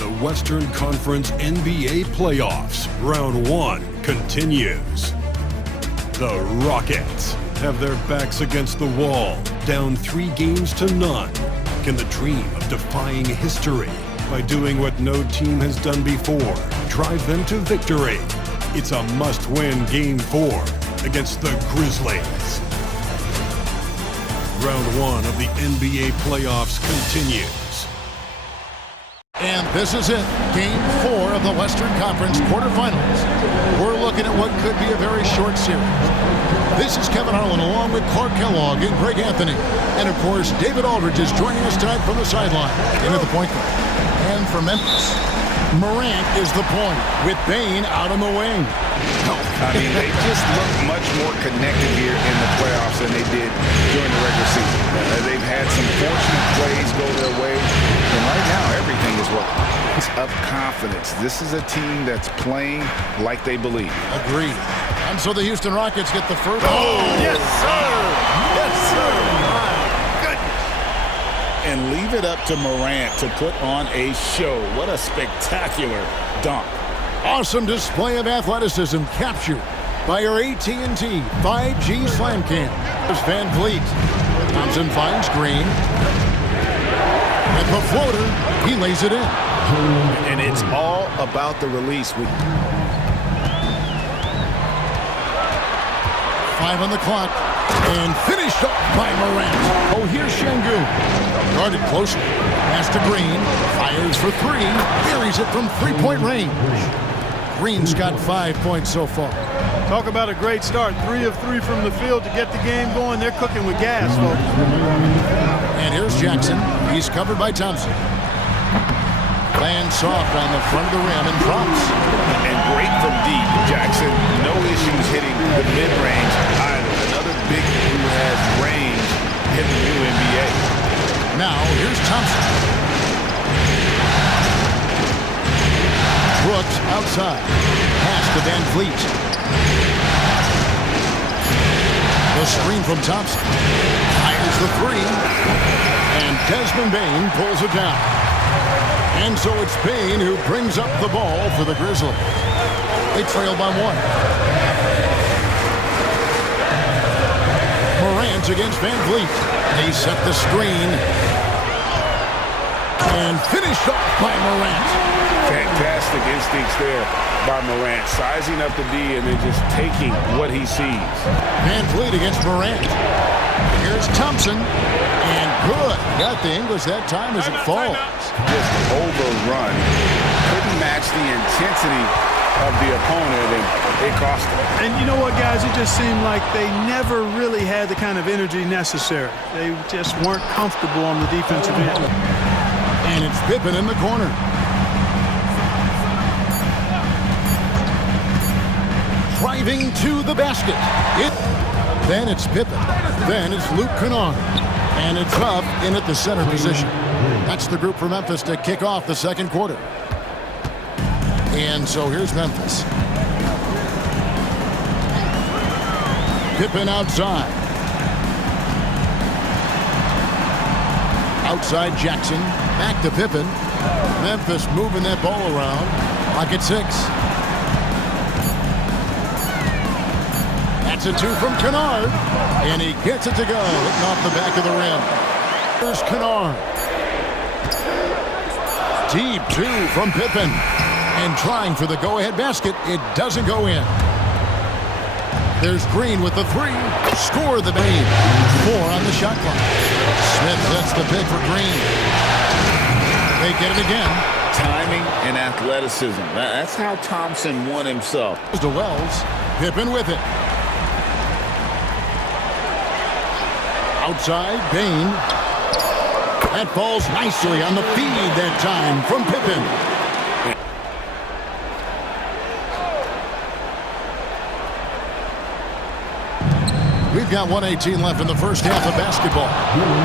The Western Conference NBA playoffs, round 1 continues. The Rockets have their backs against the wall, down 3 games to none. Can the dream of defying history by doing what no team has done before drive them to victory? It's a must-win Game 4 against the Grizzlies. Round 1 of the NBA playoffs continues. And this is it, Game 4 of the Western Conference quarterfinals. We're looking at what could be a very short series. This is Kevin Harlan along with Clark Kellogg and Greg Anthony. And of course, David Aldridge is joining us tonight from the sideline into the point guard. And for Memphis, Morant is the point with Bane out on the wing. I mean, they just look much more connected here in the playoffs than they did during the regular season. They've had some fortunate plays go their way, and right now everything is working. It's of confidence. This is a team that's playing like they believe. Agreed. And so the Houston Rockets get the first. Oh, yes, sir! Yes, sir! My goodness. And leave it up to Morant to put on a show. What a spectacular dunk. Awesome display of athleticism captured by our AT&T 5G Slam Cam. There's Van Vliet. Thompson finds Green. And the floater, he lays it in. And it's all about the release. 5 on the clock. And finished off by Morant. Oh, here's Şengün. Guarded closely. Pass to Green. Fires for 3. Buries it from three-point range. Green's got 5 points so far. Talk about a great start. 3 of 3 from the field to get the game going. They're cooking with gas, folks. And here's Jackson. He's covered by Thompson. Lands soft on the front of the rim and drops. And great from deep, Jackson. No issues hitting the mid-range either. Another big who has range in the new NBA. Now, here's Thompson. Brooks outside. Pass to Van Vliet. The screen from Thompson. Fires the 3. And Desmond Bane pulls it down. And so it's Bane who brings up the ball for the Grizzlies. They trail by 1. Morant against Van Vliet. They set the screen. And finished off by Morant. Fantastic instincts there by Morant. Sizing up the D and then just taking what he sees. Van Vliet against Morant. Here's Thompson. And good. Got the English that time as it falls. Just overrun. Couldn't match the intensity of the opponent, and it cost them. And you know what, guys? It just seemed like they never really had the kind of energy necessary. They just weren't comfortable on the defensive end. And it's Pippen in the corner. Driving to the basket. Then it's Pippen. Then it's Luke Kennard. And it's Huff in at the center position. That's the group for Memphis to kick off the second quarter. And so here's Memphis. Pippen outside. Outside Jackson. Back to Pippen. Memphis moving that ball around. Lock at 6. That's a 2 from Kennard. And he gets it to go. Hitting off the back of the rim. Here's Kennard. Deep 2 from Pippen. And trying for the go-ahead basket. It doesn't go in. There's Green with the 3. Score the Bane. 4 on the shot clock. Smith sets the pick for Green. They get it again. Timing and athleticism. That's how Thompson won himself. To Wells. Pippen with it. Outside, Bane. That falls nicely on the feed that time from Pippen. We've got 1:18 left in the first half of basketball.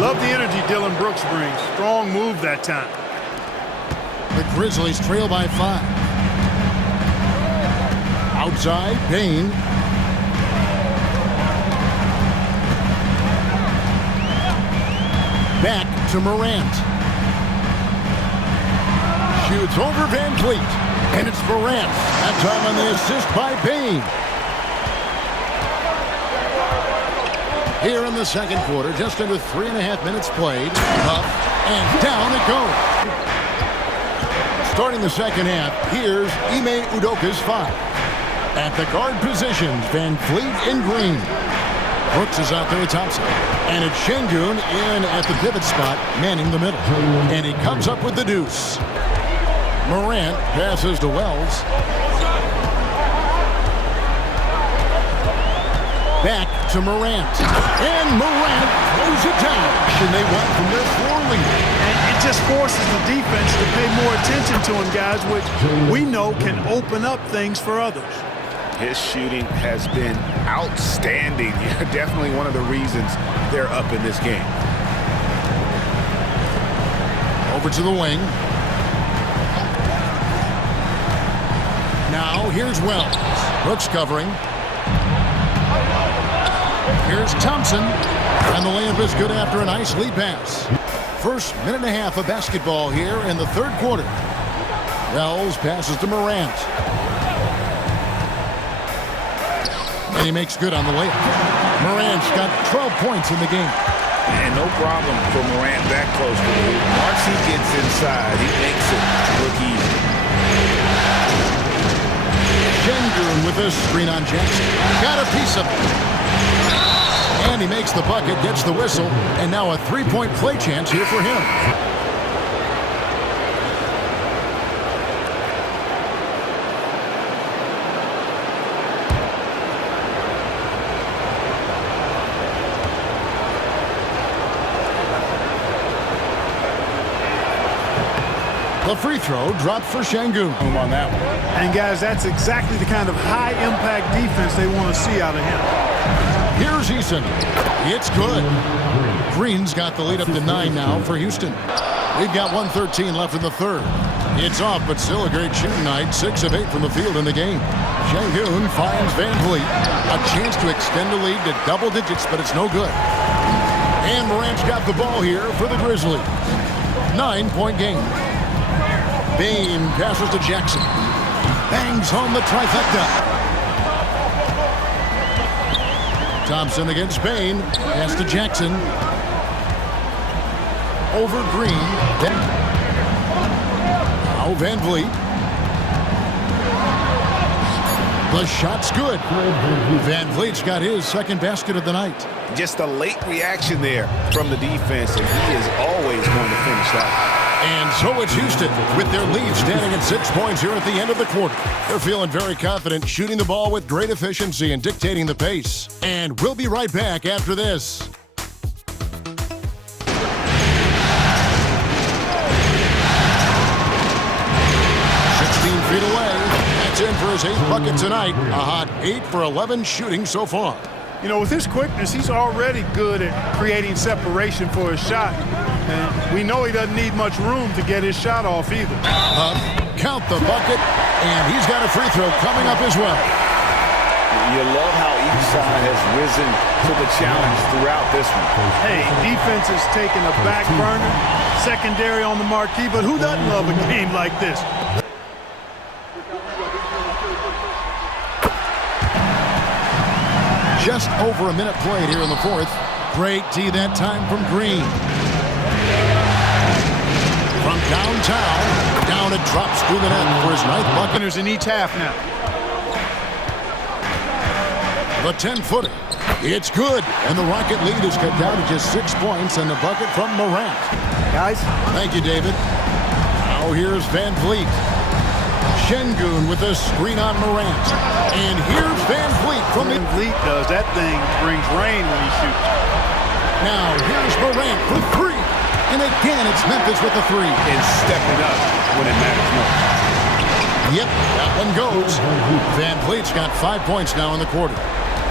Love the energy Dylan Brooks brings. Strong move that time. The Grizzlies trail by 5. Outside, Bane. Back to Morant. Shoots over Van Vliet. And it's Morant. That time on the assist by Payne. Here in the second quarter, just under 3.5 minutes played. Up and down it goes. Starting the second half, here's Ime Udoka's foul. At the guard positions, Van Vliet in green. Brooks is out there with Thompson. And it's Şengün in at the pivot spot, manning the middle. And he comes up with the deuce. Morant passes to Wells. Back to Morant. And Morant throws it down. And they went from their floor lead. And it just forces the defense to pay more attention to him, guys, which we know can open up things for others. His shooting has been outstanding. Definitely one of the reasons they're up in this game. Over to the wing. Now here's Wells. Brooks covering. Here's Thompson. And the layup is good after a nice lead pass. First minute and a half of basketball here in the third quarter. Wells passes to Morant. And he makes good on the layup. Morant's got 12 points in the game. And no problem for Morant that close to the hoop. Once he gets inside, he makes it look easy. Şengün with a screen on Jackson. Got a piece of it. And he makes the bucket, gets the whistle, and now a three-point play chance here for him. The free throw dropped for Şengün. On that one. And, guys, that's exactly the kind of high-impact defense they want to see out of him. Here's Eason. It's good. Green's got the lead up to 9 now for Houston. We've got 1:13 left in the third. It's off, but still a great shooting night. 6 of 8 from the field in the game. Şengün finds Van Vliet. A chance to extend the lead to double digits, but it's no good. And Morant's got the ball here for the Grizzlies. 9-point game. Bain passes to Jackson. Bangs home the trifecta. Thompson against Bain. Pass to Jackson. Over Green. Now Van Vliet. The shot's good. Van Vliet's got his second basket of the night. Just a late reaction there from the defense, and he is always going to finish that. And so it's Houston with their lead standing at 6 points here at the end of the quarter. They're feeling very confident, shooting the ball with great efficiency and dictating the pace. And we'll be right back after this. 16 feet away. That's in for his 8th bucket tonight. A hot 8 for 11 shooting so far. You know, with his quickness, he's already good at creating separation for his shot. And we know he doesn't need much room to get his shot off either. Count the bucket, and he's got a free throw coming up as well. You love how each side has risen to the challenge throughout this one. Hey, defense is taking a back burner, secondary on the marquee, but who doesn't love a game like this? Just over a minute played here in the fourth. Great D that time from Green. From downtown, down it drops through the net for his 9th bucket. Winners in each half now. The 10-footer. It's good, and the Rocket lead is cut down to just 6 points and the bucket from Morant. Guys. Thank you, David. Now here's Van Vliet. Şengün with a screen on Morant. And here's Van Vliet from the... Van Vliet does. That thing brings rain when he shoots. Now here's Morant for 3. And again, it's Memphis with the 3. And stepping up when it matters most. Yep, that one goes. Van Vliet's got 5 points now in the quarter.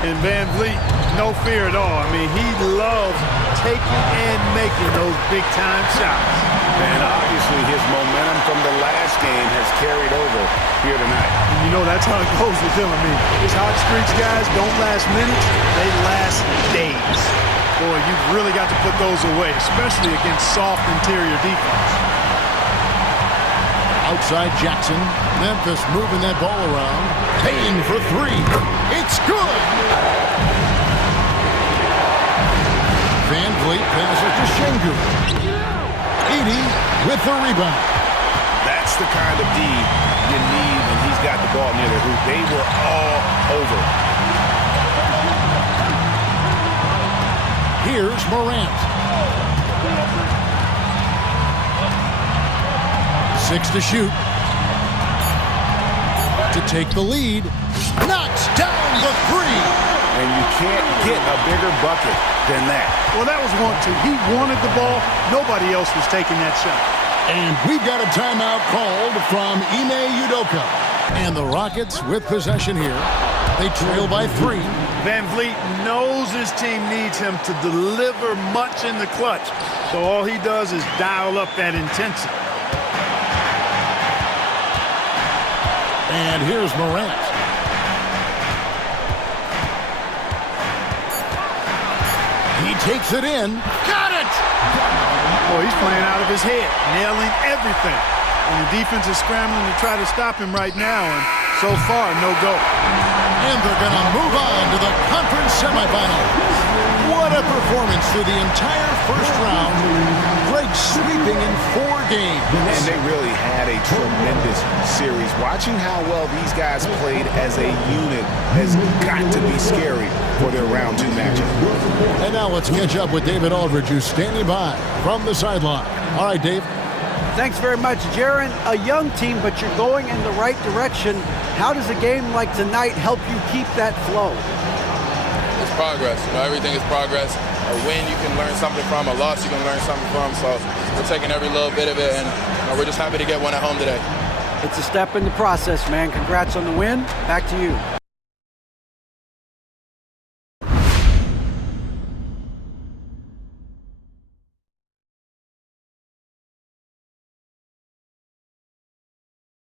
And Van Vliet, no fear at all. I mean, he loves taking and making those big-time shots. And obviously his momentum from the last game has carried over here tonight. And you know, that's how it goes with him. I mean, his hot streaks, guys, don't last minutes. They last days. Boy, you've really got to put those away, especially against soft interior defense. Outside Jackson. Memphis moving that ball around. Payne for three. It's good. Van Vliet passes to Şengün. Edey with the rebound. That's the kind of D you need when he's got the ball near the hoop. They were all over. Here's Morant. 6 to shoot. To take the lead. Knocks down the three. And you can't get a bigger bucket than that. Well, that was 1-2. He wanted the ball. Nobody else was taking that shot. And we've got a timeout called from Ime Udoka. And the Rockets with possession here. They trail by 3. Van Vliet knows his team needs him to deliver much in the clutch. So all he does is dial up that intensity. And here's Morant. He takes it in. Got it! Boy, he's playing out of his head, nailing everything. And the defense is scrambling to try to stop him right now, and so far, no go. And they're going to move on to the conference semifinals. What a performance through the entire first round. Great sweeping in 4 games. And they really had a tremendous series. Watching how well these guys played as a unit has got to be scary for their round 2 matchup. And now let's catch up with David Aldridge, who's standing by from the sideline. All right, Dave. Thanks very much, Jaron. A young team, but you're going in the right direction. How does a game like tonight help you keep that flow? It's progress. You know, everything is progress. A win you can learn something from, a loss you can learn something from. So we're taking every little bit of it, and we're just happy to get one at home today. It's a step in the process, man. Congrats on the win. Back to you.